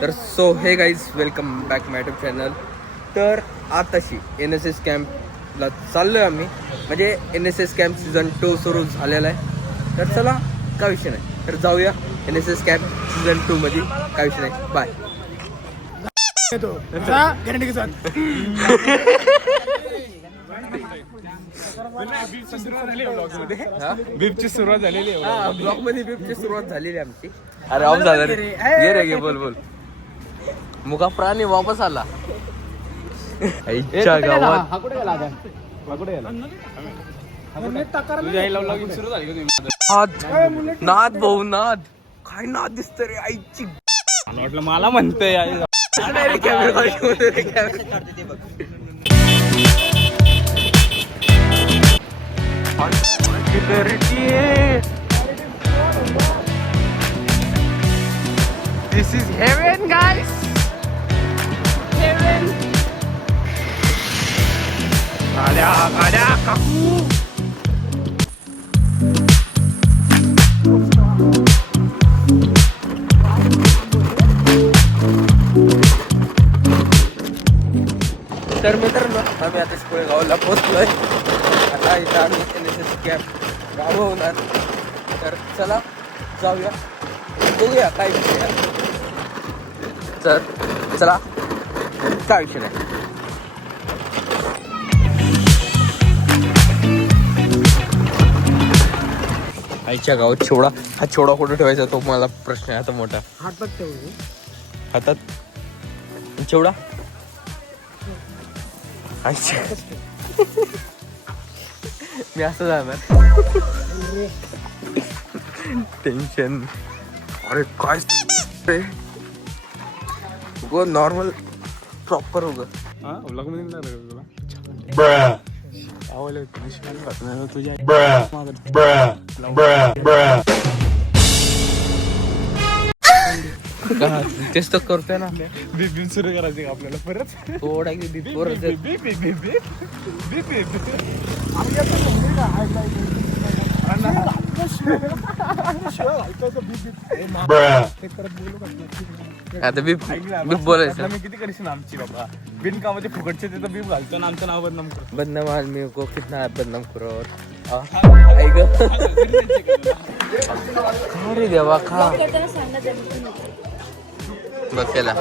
तर सो हे guys welcome back माय YouTube channel. तर आताशी NSS कॅम्पला चाललो आहे आम्ही. म्हणजे NSS कॅम्प सीझन 2 सुरू झालेला आहे. तर चला काय विषय नाही, तर जाऊया NSS कॅम्प सीझन 2 मध्ये. काय विषय नाही, बाय. बीपची सुरुवात झालेली आहे. ब्लॉग मध्ये बीपची सुरुवात झालेली आमची. अरे ऑफ झाला रे. ये रे, बोल बोल. मुका प्राणी वापस आला. आईच्या गावात हा कुठे गेला आता? हा कुठे गेला? तुझ्या आईला vlogging सुरू झाली का तुम्ही? नाद भाऊ नाद. काय नाद दिसत रे आईची. मला वाटलं मला म्हणतोय आई. This is heaven, guys. Heaven. गाड्या काकू. तर मित्रांनो, आम्ही आता कोळेगावला पोहोचलोय. आता इथं आम्ही NSS कॅम्प राबवणार. तर चला जाऊया, बघूया काय विषय आहे. तर चला काय विषय नाही. आईच्या गावात चिवडा. हा चिवडा कुठे ठेवायचा तो मला प्रश्न आहे आता मोठा. हातात ठेवू. हातात चिवडा. आईच्या मी असं जाणार. टेन्शन. अरे काय गो नॉर्मल प्रॉपर हो ग. हा व्लॉग मध्ये नाही लागलं तुला. आवडलं तुझ्या तेच तर करतोय ना. बीप सुरू करायचे का आपल्याला परत? थोडा आता बीप बोलायचं. मी किती करीन आमची बाबा बिनकामाचे फुकटचे तिथं बीप घालतो आणि आमचं नाव बदनाम करतो. बदनाम आदमी को कितना बदनाम करो. खा रे देवा खा. बघ केला.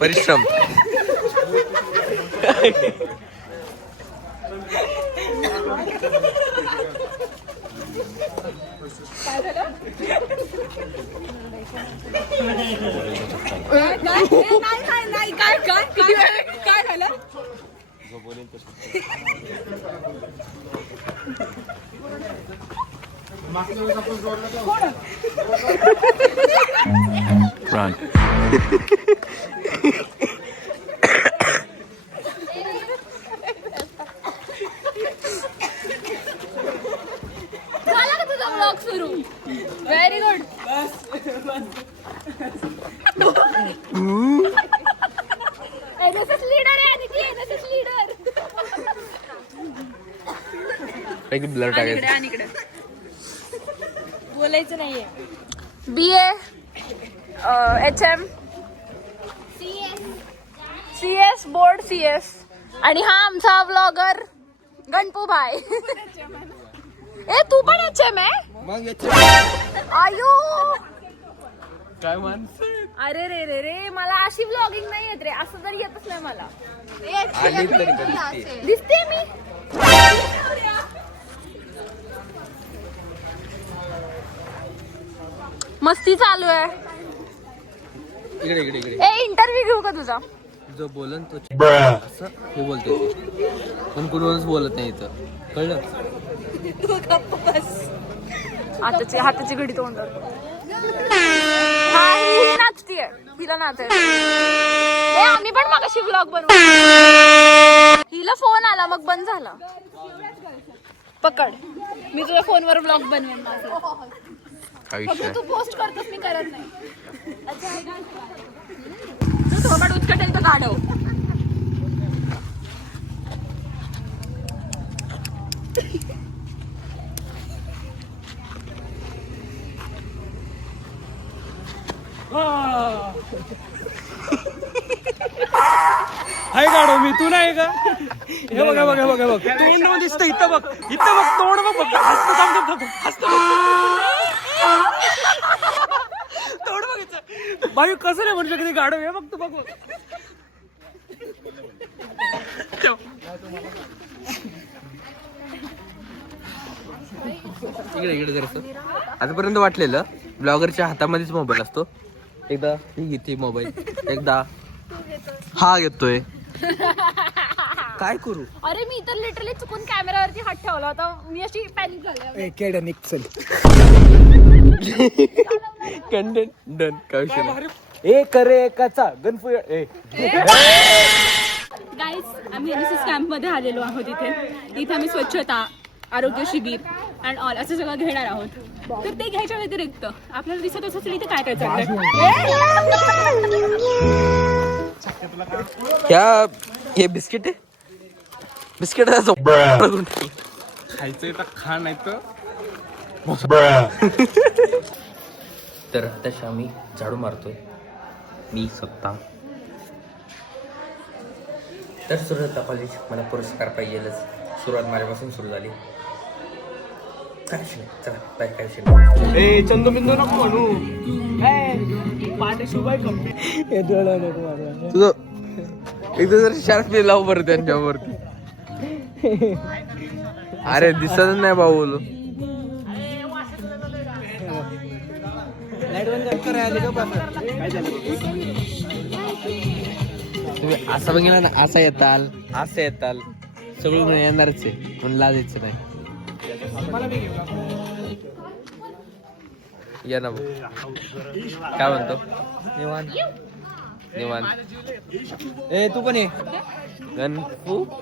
परिश्रम. काय झालं? झाला का तुझा ब्लॉग सुरू? Very good. NSS लीडर आहे आणि ती NSS लीडर. ब्लर टाकायचं. बोलायचं नाहीये. BA HM CS board CS आणि हा आमचा ब्लॉगर गणपू भाई. ए तू पण HM आहे? मग आयु काय माणसं. अरे रे रे रे, मला अशी व्लॉगिंग नाही येत रे. असं तर येतच नाही मला. आली तरी दिसते. दिसते मी. मस्ती चालू आहे. इकडे इकडे इकडे. ए इंटरव्ह्यू घेऊ का तुझा? जो बोलन तो असं हे बोलतो. पण कोणच बोलत नाही इथं, कळलं? हाताची घडी तोंड. हा ही नाचतीये. हिला नाचायचं. आम्ही पण मगाशी व्लॉग बनवू. हिला फोन आला मग बंद झाला. पकड, मी तुझ्या फोनवर ब्लॉग बनवेन माझा. फक्त तू पोस्ट करतोस, मी करत नाही. गाढव. हाय गाडो मी तू नाही का? हे बघ हे बघ हे बघ हे बघ तोंड दिसतं इथं बघ तोंड बघ फक्त हसतं तोंड बघायचं भाई कसं नाही म्हणू शकते गाडो हे बघ तू बघ इकडे जरासं आतापर्यंत वाटलेलं ब्लॉगरच्या हातामध्येच मोबाईल असतो. एकदा ही घेते मोबाईल, एकदा हा घेतोय. काय करू? अरे मी तर लिटरली चुकून कॅमेरावरती हात ठेवला होता. मी अशी पॅनिक झाले. Content done. काय विषय नाही. ए करे कचा गणपू गाईज आम्ही एनएसएस कॅम्प मध्ये आलेलो आहोत. इथे आम्ही स्वच्छता, आरोग्य शिबिर अँड ऑल असं सगळं घेणार आहोत. तर ते घ्यायच्या व्यतिरिक्त आपल्याला दिसत असं इथे काय काय चाललंय. हे बिस्किट आहे. बिस्किट खायचं तर खा नाही तर तर तशा आम्ही झाडू मारतोय. मी स्वतः. तर सुरुवात कॉलेज मला पुरस्कार पाहिजेलच. सुरुवात माझ्यापासून सुरू झाली. काय विषय नाही. चला बाय. काय विषय नाही. चंदू बिंदू नको म्हणू पाठी शुभाय कमी तुझं एकदा जर शार्प लाव बरं त्यांच्यावरती. अरे दिसतच नाही भाऊ. तुम्ही असं बघितलं ना, असं येताल सगळं येणारच आहे. म्हणून लाजायचं नाही. या ना भाऊ. काय म्हणतो? निवांत. ए तू पण ये गणपू काय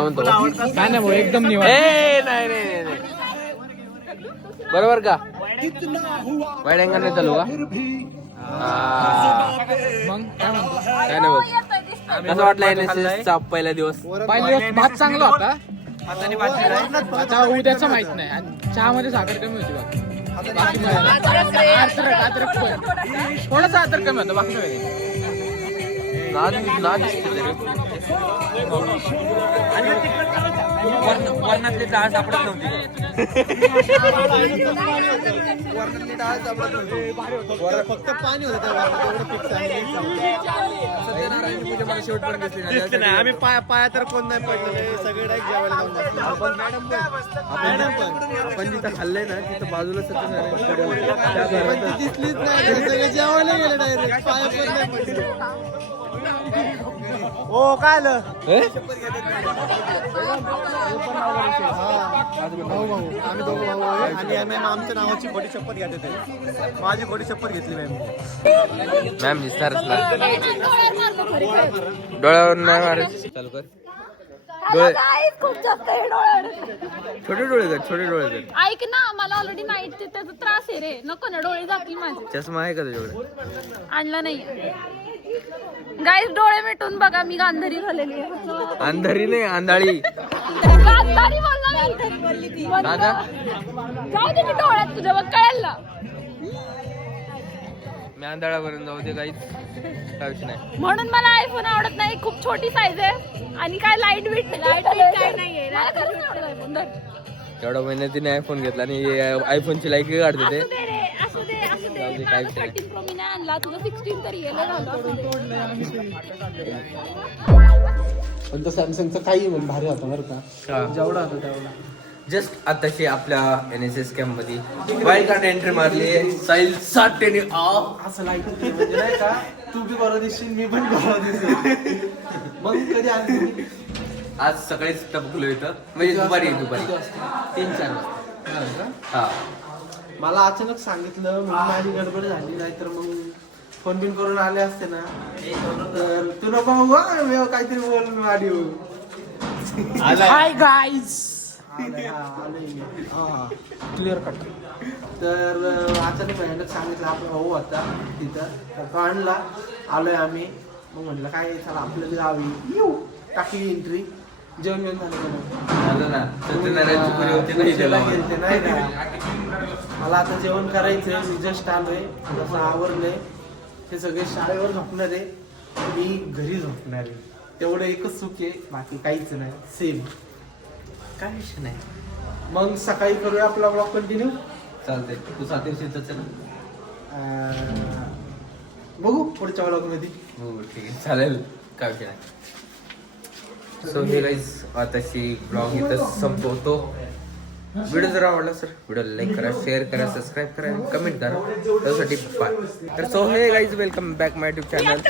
म्हणतो? काय नाही भाऊ एकदम निवांत. ए नाही बरोबर का? वाईट अँगल नाही चालू का? मग काय म्हणतो? काय नाही बघ. कसं वाटलं NSS चा पहिला दिवस? भात चांगला होता. आता उद्याचं माहित नाही. आणि चहामध्ये साखर कमी होती बघ. थोडासा अदरक कमी होता बाकी काही ना दिसते तरी. वर्णातली डाळ सापडत नव्हती. फक्त पाणी होतं आम्ही पाया तर कोण नाही पडलेले. सगळे डायरेक्ट जेवायला आपण जिथं खाल्लंय ना तिथं बाजूला सत्यनारायण दिसलीच नाही. सगळे जेवायला गेले डायरेक्ट. पाया पण नाही पडले. हो काय आलं आम्ही दोघं भाऊ आहे. आणि आम्ही आमच्या नावाची खोटी शपथ घ्या होते. माझी खोटी शपथ घेतली मॅम दिसणारच ना. डोळ्यावर नाही मारायचं. चालू कर. डोळे खूप जास्त आहे डोळ्यावर. छोटे डोळे कर. ऐक ना, मला ऑलरेडी नाईट त्याचा त्रास आहे रे. नको ना, डोळे जातील माझे. चष्मा आहे का तुझ्याकडे? आणला नाही. गाईस डोळे मिटून बघा, मी गांधारी झालेली आहे. अंधारी नाही, आंधळी. गांधारी बोलली ती. दादा जाऊ दे, मी डोळ्यात तुझ्या बघ कळेल ना. मी आंधळापर्यंत जाऊ दे. काहीच काय विषय नाही. म्हणून मला आयफोन आवडत नाही. खूप छोटी साईज आहे आणि काय लाईट बीट काय नाहीये. मला खरंच नाही आवडत आयफोन. एवढ्या मेहनतीने आयफोन घेतला आणि आयफोनची लाईक काढते ते. असू दे रे, असू दे. काय माझा 13 Pro मी नाही आणला. तुझा 16 तरी येलं झालं. पण तो सॅमसंगचा काही म्हण भारी होता बरं का. जेवढा होता तेवढा. जस्ट आताशी आपल्या NSS कॅम्प मध्ये वाईल्ड कार्ड एंट्री मारली. साईल 60 असं लाईक म्हणजे नाही का. तू बी बरोबर दिसशील, मी पण बरोबर दिसेल. मग कधी आली? आज सकाळीच टपकलो इथं. म्हणजे दुपारी 3-4 वाजता. हा मला अचानक सांगितलं म्हणून माझी गडबड झाली. नाहीतर मग फोन बिन करून आले असते ना. तर तू नको काहीतरी बोल. Hi guys. आलोय मी. Clear cut. तर अचानक भयानक सांगितलं आपला भाऊ होता तिथं, तर तो आणला. आलोय आम्ही. मग म्हटलं काय चला आपल्याला गावी येऊ. टाकली एंट्री. जेवण झालं का मग? झालं ना. सत्यनारायणची पुरी होती ना इथे लावून. गेलते नाही का. मला आता जेवण करायचंय. मी जस्ट आलोय. जसं आवरलंय. ते सगळे शाळेवर झोपणार आहे. मी घरी झोपणार आहे. तेवढं एकच सुख आहे, बाकी काहीच नाही. सेम काय विषय नाही. मग सकाळी करूया आपला ब्लॉग कंटिन्यू. चालतंय. तू सातीर्षीच ना. बघू पुढच्या ब्लॉग मध्ये. हो ठीक आहे चालेल. काय विषय नाही. सो हे गाईज आताशी ब्लॉग इथं संपवतो. व्हिडिओ जर आवडला सर व्हिडिओला लाईक करा, शेअर करा, सबस्क्राईब करा, कमेंट करा. त्यासाठी बाय. तर सो हे गाईज वेलकम बॅक माय युट्यूब चॅनल.